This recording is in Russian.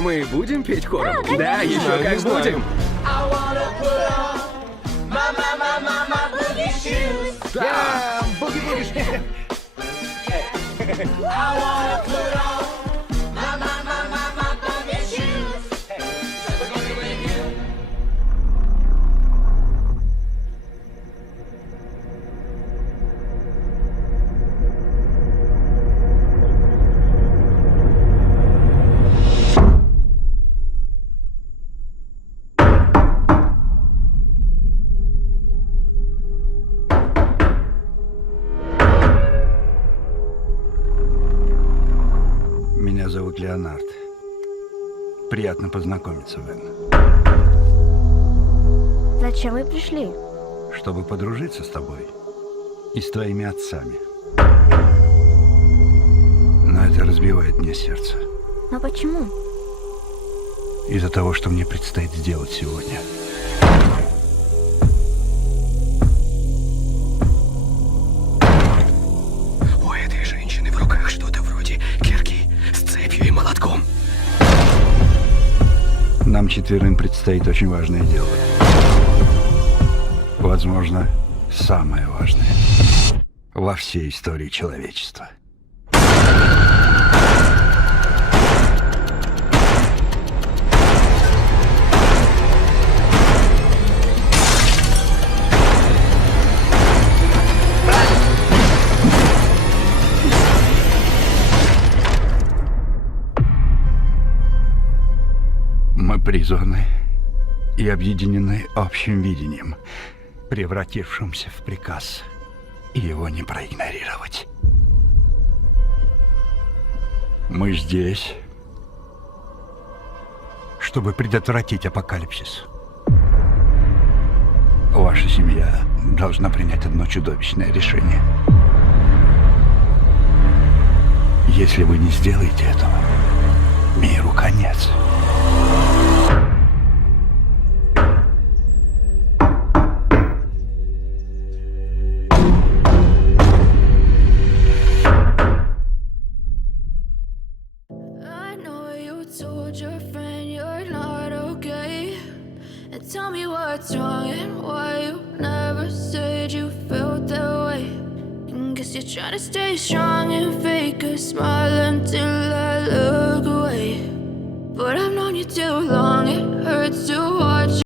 А мы будем петь хором? Да, конечно. Да, еще Да, не как знаю. будем. Да, буги-буги. Меня зовут Леонард. Приятно познакомиться, Вен. Зачем вы пришли? Чтобы подружиться с тобой и с твоими отцами. Но это разбивает мне сердце. Но почему? Из-за того, что мне предстоит сделать сегодня. У этой женщины в руках что-то вроде кирки с цепью и молотком. Нам четверым предстоит очень важное дело. Возможно, самое важное во всей истории человечества. Мы призваны и объединены общим видением, превратившимся в приказ, и его не проигнорировать. Мы здесь, чтобы предотвратить апокалипсис. Ваша семья должна принять одно чудовищное решение. Если вы не сделаете этого, миру конец. I know you told your friend you're not okay. And tell me what's wrong and why you never said you felt that way. And guess you're trying to stay strong and fake a smile until I look away. But I've known you too long, it hurts to watch.